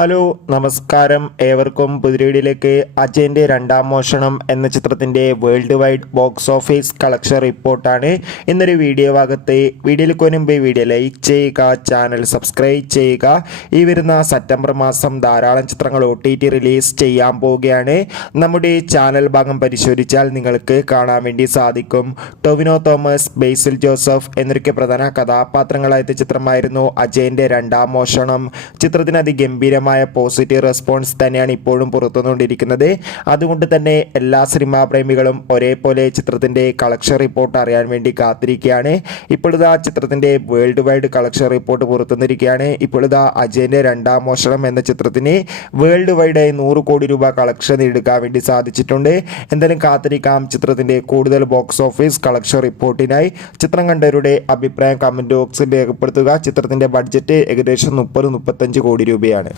Hello നമസ്കാരം. ഏവർക്കും പുതിരീടിലേക്ക് അജയന്റെ രണ്ടാം മോഷണം എന്ന ചിത്രത്തിന്റെ world wide box office collection റിപ്പോർട്ടാണ് ഇന്നൊരു വീഡിയോ ഭാഗത്ത് വീഡിയോയിൽ മുൻപ് വീഡിയോ ലൈക്ക് ചെയ്യുക ചാനൽ സബ്സ്ക്രൈബ് ചെയ്യുക. ഈ വരുന്ന സെപ്റ്റംബർ മാസം ധാരാളം ചിത്രങ്ങൾ ഒ റിലീസ് ചെയ്യാൻ പോവുകയാണ്. നമ്മുടെ ചാനൽ ഭാഗം പരിശോധിച്ചാൽ നിങ്ങൾക്ക് കാണാൻ വേണ്ടി സാധിക്കും. ടൊവിനോ തോമസ് ബേസിൽ ജോസഫ് എന്നൊക്കെ പ്രധാന കഥാപാത്രങ്ങളായ ചിത്രമായിരുന്നു അജയന്റെ രണ്ടാം മോഷണം. ചിത്രത്തിന് അതിഗംഭീരമായ പോസിറ്റീവ് റെസ്പോൺസ് തന്നെയാണ് ഇപ്പോഴും പുറത്തുനിന്നുകൊണ്ടിരിക്കുന്നത്. അതുകൊണ്ട് തന്നെ എല്ലാ സിനിമാ പ്രേമികളും ഒരേപോലെ ചിത്രത്തിന്റെ കളക്ഷൻ റിപ്പോർട്ട് അറിയാൻ വേണ്ടി കാത്തിരിക്കുകയാണ്. ഇപ്പോഴിതാ ചിത്രത്തിന്റെ വേൾഡ് വൈഡ് കളക്ഷൻ റിപ്പോർട്ട് പുറത്തുനിന്നിരിക്കുകയാണ്. ഇപ്പോഴിതാ അജയന്റെ രണ്ടാം മോഷണം എന്ന ചിത്രത്തിന് വേൾഡ് വൈഡായി നൂറ് കോടി രൂപ കളക്ഷൻ എടുക്കാൻ വേണ്ടി സാധിച്ചിട്ടുണ്ട്. എന്തായാലും കാത്തിരിക്കാം ചിത്രത്തിന്റെ കൂടുതൽ ബോക്സ് ഓഫീസ് കളക്ഷൻ റിപ്പോർട്ടിനായി ചിത്രം കണ്ടവരുടെ അഭിപ്രായം കമന്റ് ബോക്സിൽ രേഖപ്പെടുത്തുക. ചിത്രത്തിന്റെ ബഡ്ജറ്റ് ഏകദേശം മുപ്പത് മുപ്പത്തഞ്ച് കോടി രൂപയാണ്.